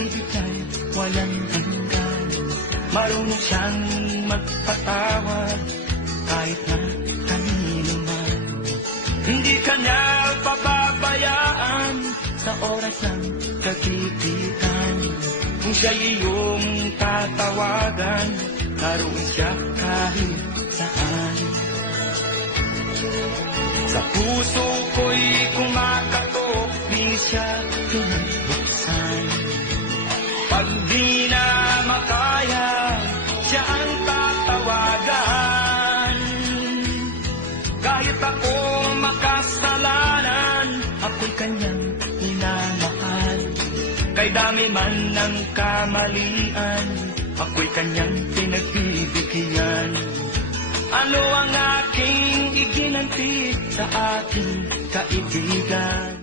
pag-ibig ay walang hanggan. Marunong siyang magpatawad kahit na kanino man. Hindi kanya pababayaan sa oras ng kagipitan. Kung siya iyong tatawagan, naroon siya kahit saan. Sa puso ko'y kumakatok, di siya pinabuksan. Pag di na makaya, siya ang tatawagan. Kahit ako makasalanan, ako'y kanyang minamahal. Kay dami man ng kamalian, ako'y kanyang pinagbibigyan. Ano ang aking iginanti sa aking kaibigan?